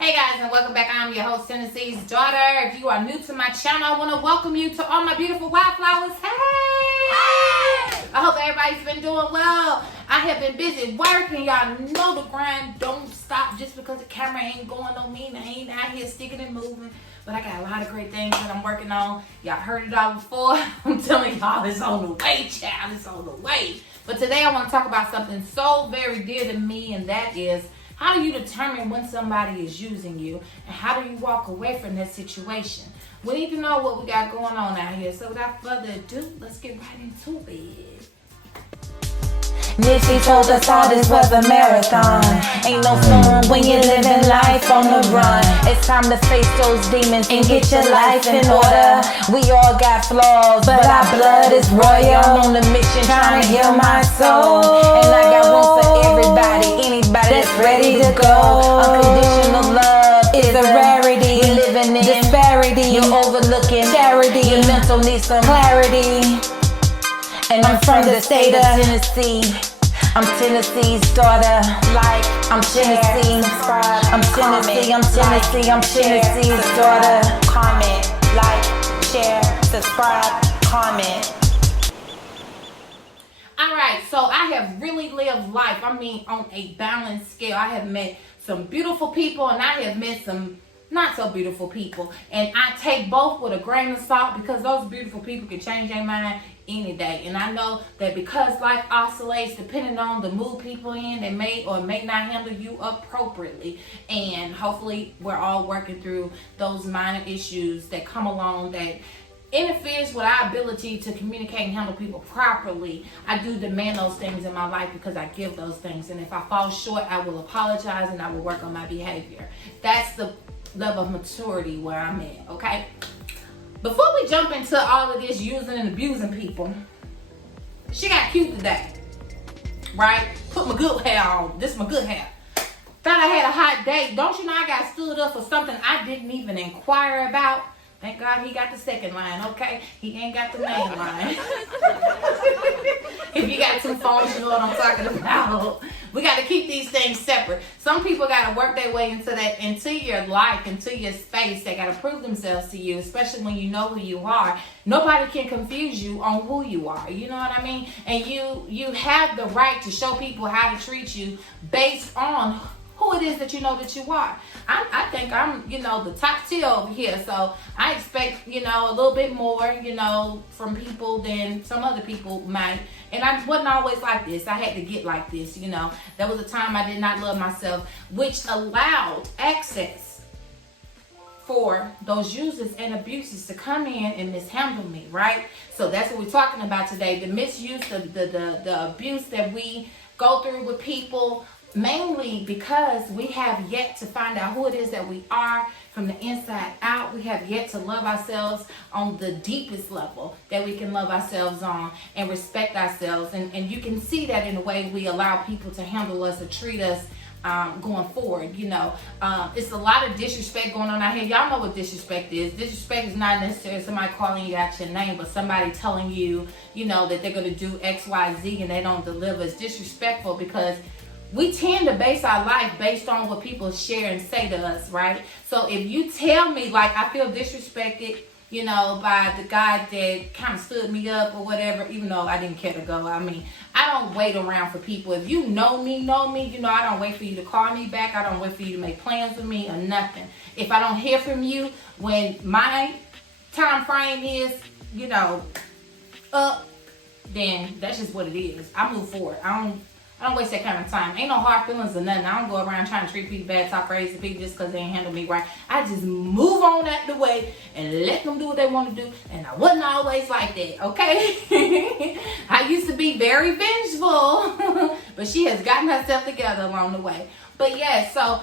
Hey guys, and welcome back. I'm your host, Tennessee's daughter. If you are new to my channel, I want to welcome you to all my beautiful wildflowers. Hey! I hope everybody's been doing well. I have been busy working. Y'all know the grind don't stop just because the camera ain't going on me. I ain't out here sticking and moving. But I got a lot of great things that I'm working on. Y'all heard it all before. I'm telling y'all, it's on the way, child. It's on the way. But today I want to talk about something so very dear to me, and that is, how do you determine when somebody is using you, and how do you walk away from that situation? We need to know what we got going on out here. So without further ado, let's get right into it. Nipsey told us all this was a marathon. Ain't no fun when you're living life on the run. It's time to face those demons and get your life in order. We all got flaws, but our blood is royal. I'm on the mission trying to heal my soul, and I got room for everybody, anybody that's ready to go. Unconditional love is a rarity. We're living in disparity. You're overlooking charity. Your mental needs some clarity. And I'm from the state of Tennessee. I'm Tennessee's daughter. Like, I'm Tennessee. I'm Tennessee. I'm Tennessee. I'm Tennessee's daughter. Comment, like, share, subscribe, comment. Alright, so I have really lived life. I mean, on a balanced scale. I have met some beautiful people, and I have met some not so beautiful people. And I take both with a grain of salt, because those beautiful people can change their mind any day. And I know that because life oscillates depending on the mood people in, they may or may not handle you appropriately. And hopefully we're all working through those minor issues that come along that interferes with our ability to communicate and handle people properly. I do demand those things in my life because I give those things. And if I fall short, I will apologize and I will work on my behavior. That's the level of maturity where I'm at, okay? Before we jump into all of this using and abusing people, she got cute today, right? Put my good hair on. This is my good hair. Thought I had a hot date. Don't you know I got stood up for something I didn't even inquire about? Thank God he got the second line, okay? He ain't got the main line. If you got two phones, you know what I'm talking about. We got to keep these things separate. Some people got to work their way into your life, into your space. They got to prove themselves to you, especially when you know who you are. Nobody can confuse you on who you are. You know what I mean? And you have the right to show people how to treat you based on who it is that you know that you are. I think I'm, the top tier over here. So I expect, a little bit more, from people than some other people might. And I wasn't always like this. I had to get like this, There was a time I did not love myself, which allowed access for those users and abuses to come in and mishandle me, right? So that's what we're talking about today. The misuse, the abuse that we go through with people, mainly because we have yet to find out who it is that we are from the inside out. We have yet to love ourselves on the deepest level that we can love ourselves on and respect ourselves. And you can see that in the way we allow people to handle us or treat us going forward. It's a lot of disrespect going on out here. Y'all know what disrespect is. Disrespect is not necessarily somebody calling you out your name, but somebody telling you, that they're going to do X, Y, Z and they don't deliver. It's disrespectful because we tend to base our life based on what people share and say to us, right? So if you tell me, like, I feel disrespected, by the guy that kind of stood me up or whatever, even though I didn't care to go. I mean, I don't wait around for people. If you know me, I don't wait for you to call me back. I don't wait for you to make plans with me or nothing. If I don't hear from you when my time frame is, up, then that's just what it is. I move forward. I don't waste that kind of time. Ain't no hard feelings or nothing. I don't go around trying to treat people bad, talk crazy to people just because they ain't handle me right. I just move on out the way and let them do what they want to do. And I wasn't always like that, okay? I used to be very vengeful, but she has gotten herself together along the way. But yeah, so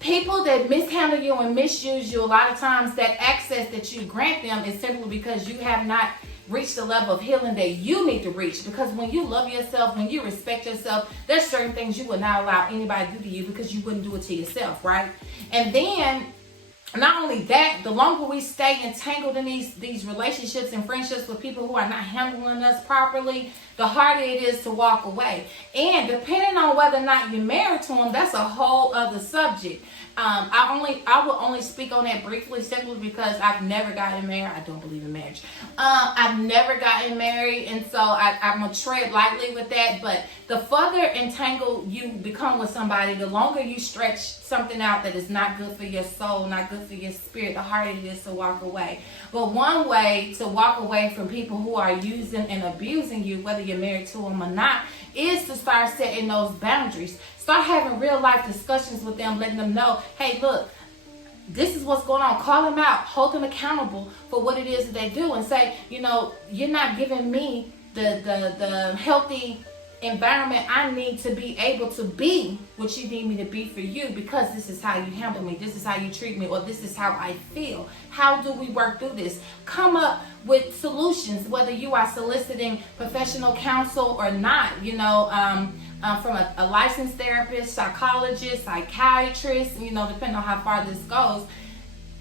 people that mishandle you and misuse you, a lot of times that access that you grant them is simply because you have not reach the level of healing that you need to reach. Because when you love yourself, when you respect yourself, there's certain things you would not allow anybody to do to you because you wouldn't do it to yourself, right? And then not only that, the longer we stay entangled in these relationships and friendships with people who are not handling us properly, the harder it is to walk away. And depending on whether or not you're married to them, that's a whole other subject. I will only speak on that briefly, simply because I've never gotten married. I don't believe in marriage. I've never gotten married, and so I'm gonna tread lightly with that. But the further entangled you become with somebody, the longer you stretch something out that is not good for your soul, not good for your spirit, the harder it is to walk away. But one way to walk away from people who are using and abusing you, whether you're married to them or not, is to start setting those boundaries. Start having real life discussions with them, letting them know, hey, look, this is what's going on. Call them out, hold them accountable for what it is that they do, and say, you know, you're not giving me the healthy environment I need to be able to be what you need me to be for you, because this is how you handle me, this is how you treat me, or this is how I feel. How do we work through this? Come up with solutions, whether you are soliciting professional counsel or not, you know, from a licensed therapist, psychologist, psychiatrist, you know, depending on how far this goes.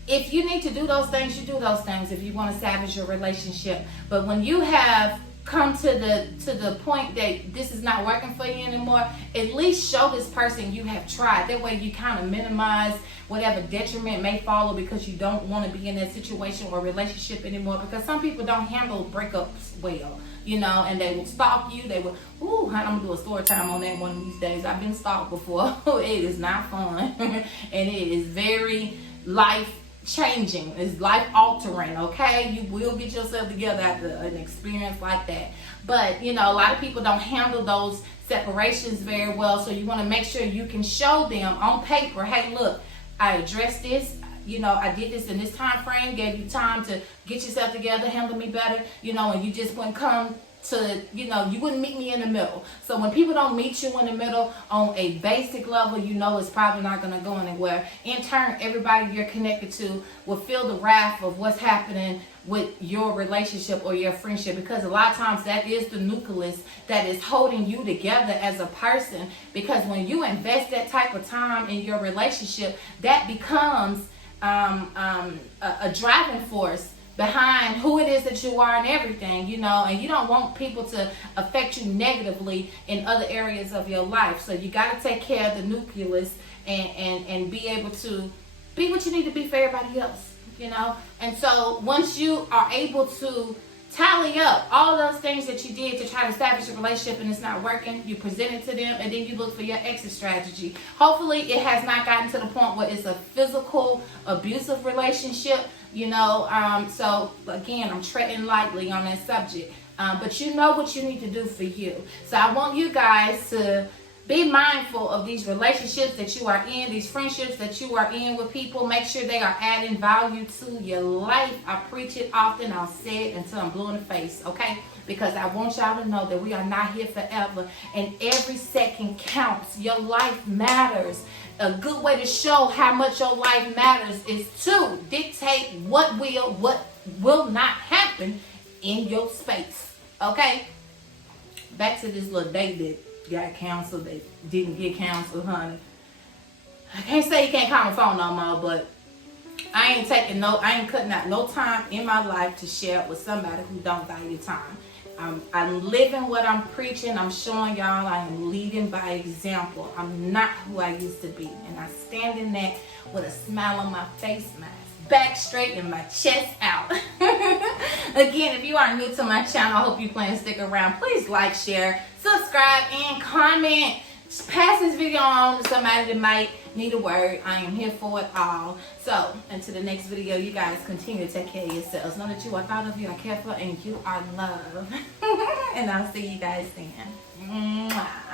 If you need to do those things, you do those things if you want to salvage your relationship. But when you have come to the point that this is not working for you anymore, at least show this person you have tried. That way you kind of minimize whatever detriment may follow, because you don't want to be in that situation or relationship anymore. Because some people don't handle breakups well, you know, and they will stalk you. They will, ooh, honey, I'm gonna do a story time on that one of these days. I've been stalked before. It is not fun. And it is very life changing. It's life altering. Okay, you will get yourself together after an experience like that. But you know, a lot of people don't handle those separations very well, so you want to make sure you can show them on paper, hey, look, I addressed this, you know, I did this in this time frame, gave you time to get yourself together, handle me better, you know, and you just wouldn't come to, you know, you wouldn't meet me in the middle. So when people don't meet you in the middle on a basic level, you know it's probably not going to go anywhere. In turn, everybody you're connected to will feel the wrath of what's happening with your relationship or your friendship, because a lot of times that is the nucleus that is holding you together as a person. Because when you invest that type of time in your relationship, that becomes a driving force behind who it is that you are and everything, you know, and you don't want people to affect you negatively in other areas of your life. So you got to take care of the nucleus and be able to be what you need to be for everybody else, you know. And so once you are able to tally up all those things that you did to try to establish a relationship and it's not working, you present it to them, and then you look for your exit strategy. Hopefully it has not gotten to the point where it's a physical abusive relationship, you know. So again, I'm treading lightly on that subject, but you know what you need to do for you. So I want you guys to be mindful of these relationships that you are in, these friendships that you are in with people. Make sure they are adding value to your life. I preach it often. I'll say it until I'm blue in the face, okay? Because I want y'all to know that we are not here forever, and every second counts. Your life matters. A good way to show how much your life matters is to dictate what will not happen in your space, okay? Back to this little date that got canceled, that didn't get canceled, honey. I can't say you can't call my phone no more, but I ain't cutting out no time in my life to share with somebody who don't value time. I'm living what I'm preaching. I'm showing y'all I am leading by example. I'm not who I used to be, and I stand in that with a smile on my face, my back straight and my chest out. Again, if you are new to my channel, I hope you plan to stick around. Please like, share, subscribe, and comment. Just pass this video on to somebody that might need a word. I am here for it all. So until the next video, you guys continue to take care of yourselves. Know that you are thought of, you are cared for, and you are loved. And I'll see you guys then. Mwah.